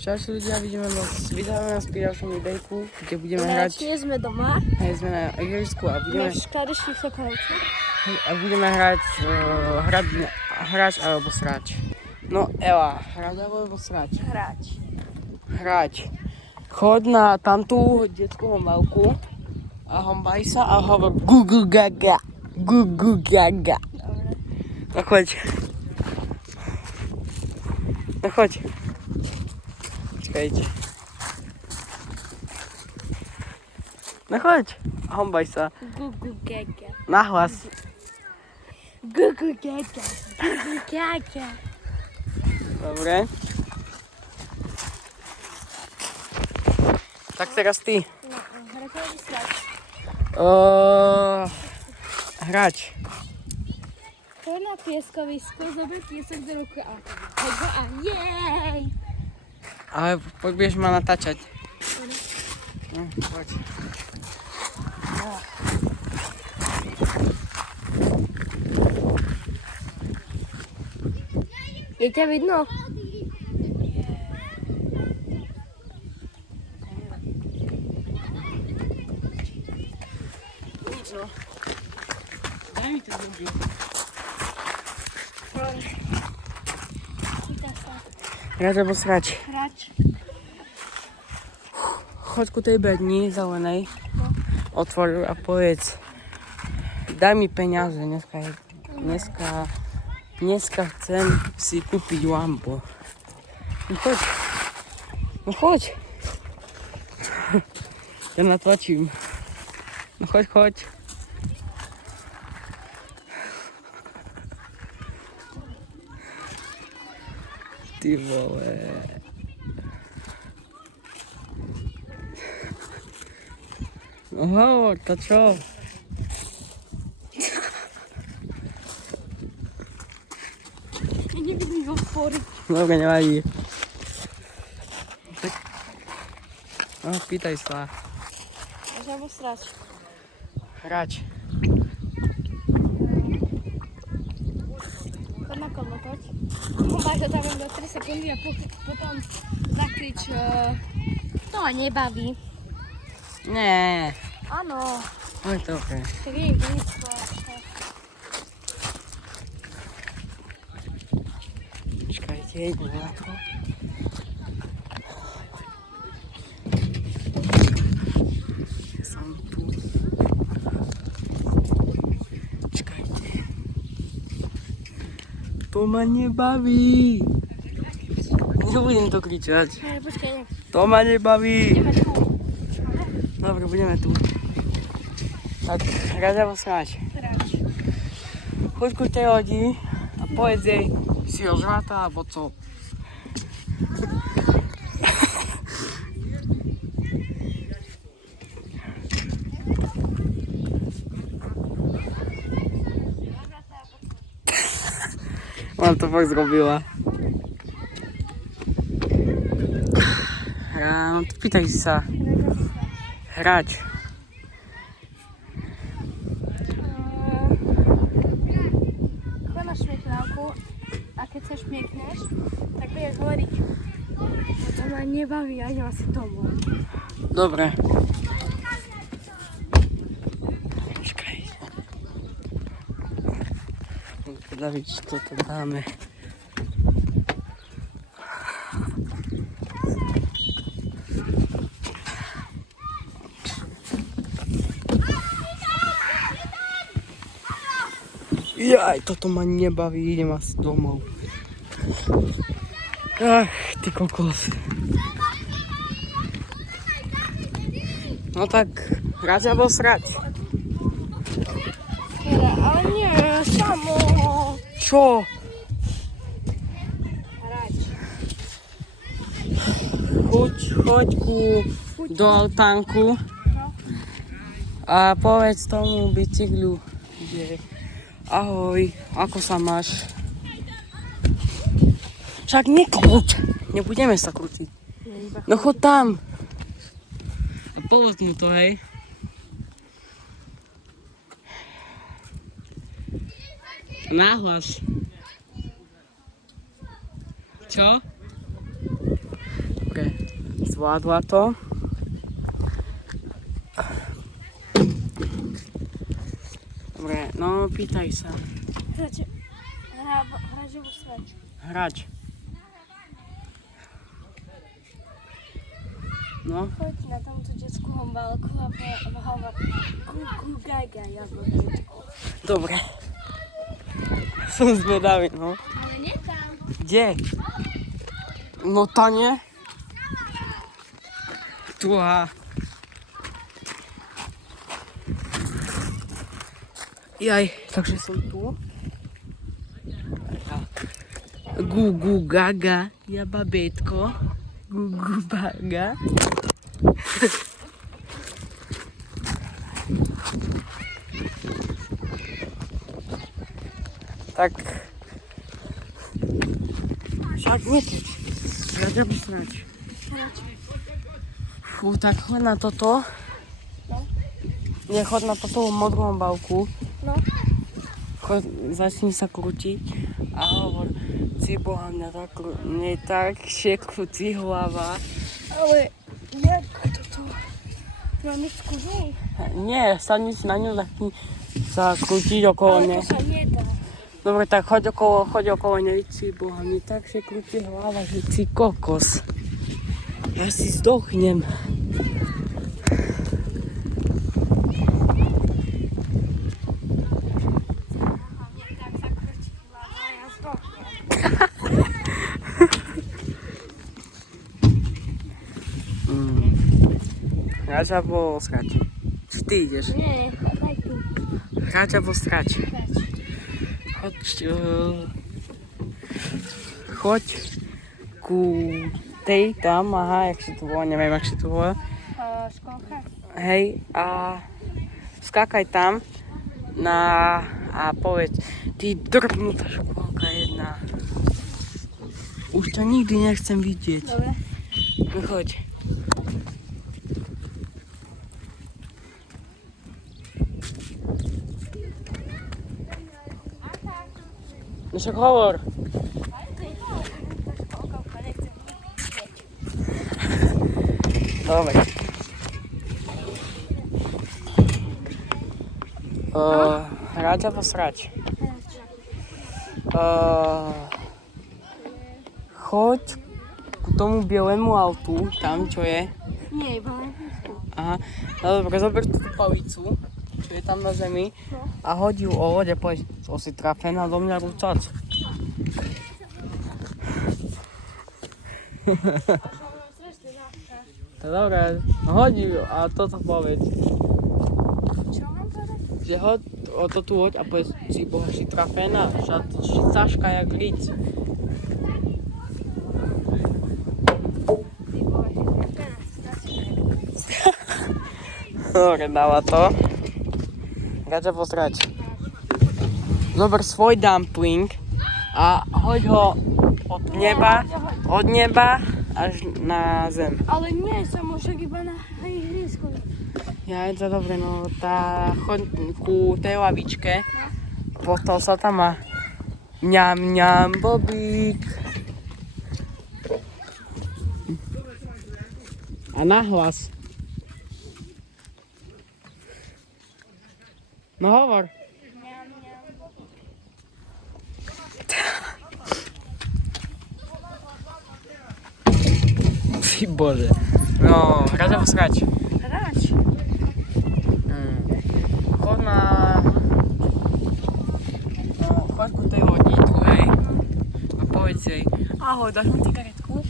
Čaute ľudia, vítame nás pri ďalšom videjku, kde budeme hrať. Nie sme doma. Sme na ihrisku a budeme... A budeme hrať hráč alebo sráč. No Ela, hráč alebo sráč? Hráč. Chod na tamtú detskú hombavku a hombaj sa a hovor gugu gaga. Gugu gaga. No choď. No choď. Počkajte. No choď. Hombaj sa. Gugu gaga. Nahlas. Gugu gaga. Gugu gaga. Dobre. Tak teraz ty. Hráč. Chod na pieskovisko, zober piesok do ruky a hoď ho a jej! Ale budeš ma natáčať. No, poď. Je ťa vidno? Nič no. Daj mi to zuby. Hráč alebo sráč? Hráč. Choď ku tej bedni zelenej. Otvor a povedz. Daj mi peniaze, dneska chcem si kúpiť lampu. No choď. No choď. Ja natlačím. No choď. Ty vole. No hovor, to čo? Nevidím ho sporiť. Dobre, nevadí. Tak. No, pýtaj sa. Hráč alebo sráč? Hráč. Chod na kolmo, poď. Hombaj to tam do 3 sekundy a potom zakrič. To ma nebaví. Nie. Áno. No je to okej. Tak je nic. Počkajte, jedno na to. Ja som tu. Počkajte. To ma nebaví. Nebudem to kričať. Počkaj, nech. To ma nebaví. Ideme tu. Dobre, budeme tu. Tak, hráč alebo sráč? Hráč. Choď ku tej lodi a povedz jej, si ožratá alebo co. Ona to fakt zrobila. No, pýtaj sa. Hráč. Chod na šmieklávku a keď sa šmiekneš, tak budeš hovoriť. To ma nebaví, ja idem asi domov. Dobre. Počkaj. David, čo to dáme. Jaj, toto ma nebaví, idem asi domov. Ach, ty kokos. No tak, hráč alebo srať? Ale nie, samo. Čo? Hráč. Choď do altánku a povedz tomu bicyklu, že ahoj, ako sa máš? Však nekrúť, nebudeme sa krútiť. No chod tam. A povedz mu to, hej. Nahlas. Čo? zvládla to. Dobre, no pýtaj sa. Hráč alebo srač? Hráč. No, Choď na tomto detskú hombálku a hovor Gugu Gaga, jablčko. dobre. Som zvedavý, no. Ale nie tam. Kde? No tá nie. Tuhá. Jaj, takže som tu. Gugu gaga, ja babetko. Gugu baga. Tak. Však neteč. Ja treba srať. Fú, tak chod na toto. No. Nie, chod na toto modrú balku. No. Chod, začni sa krútiť a hovor, Ciboha mne tak krúti hlava. Ale jak toto? Mám ísť ku nej? Nie, sadni si na ňu, začni sa krútiť okolo Ale nej. to sa nedá. Dobre, tak choď okolo nej, Ciboha, mne tak krúti hlava, že si kokos. Ja si zdochnem. Mne tak sa krčí hlava a ja zdochnem. Hráč alebo srať? Či ty ideš? Nie, daj tu. Hráč alebo srať? Hráč. Choď ku tej tam, aha, jak si to volá, neviem, jak si to volá. Školka? Hej, a skákaj tam a povedz, ty drbnutá škôlka jedna. Už ťa nikdy nechcem vidieť. Dobre. No choď. No však hovor. Dobre. Hráč alebo srač? Choď ku tomu bielému autu, tam čo je. Nie, iba len písku. Aha, no dobre, zober tú palicu, čo je tam na zemi a hodí ju o lode, povedz, čo si trafená do mňa rúcať. Dobre, hodí ju a toto povedz. Čo mám povedať? Že hod, o to tu hoď a povedz, si boha, si trafená, Saška jak ric. Ty boha, že trafená, Dobre, dáva to. Radža pozrať. Zober svoj dumpling a hoď ho od neba až na zem. Ale nie, som už iba na ihrisku. Ja, je to dobre, no tá choď ku tej lavičke, potom sa tam má ňam bobík. A nahlas. No hovor. Ty bože. No, hrať alebo srať? Hráč. Chod na... No, chod ku tej lodi druhej a povedz jej, ahoj, dáš mi cigaretku?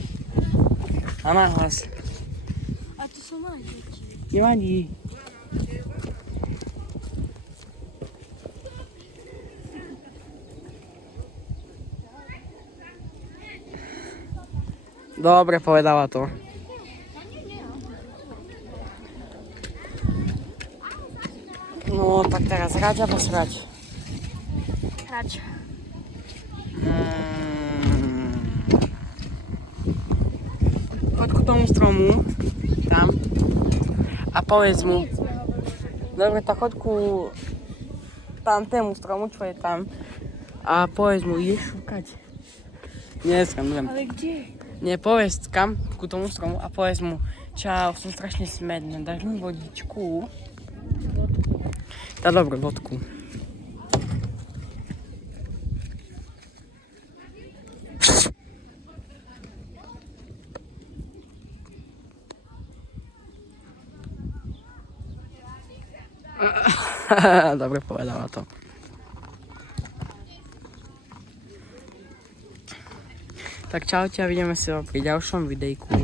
A nahlas. A to sú moje deti. Nevadí. Dobre, povedala to. No, tak teraz hrať alebo srať? Hráč. Choď ku tomu stromu, tam, a povedz mu. Dobre, tak choď ku tamtému stromu, čo je tam, a povedz mu, ideš šukať. Nie, samozrejme. Ale kde? Nie, povedz kam, ku tomu stromu a povedz mu, čau, som strašne smedná, dáš mi vodičku? Dá dobre, vodku. Dobre povedala to. Tak čaute a vidíme sa pri ďalšom videjku.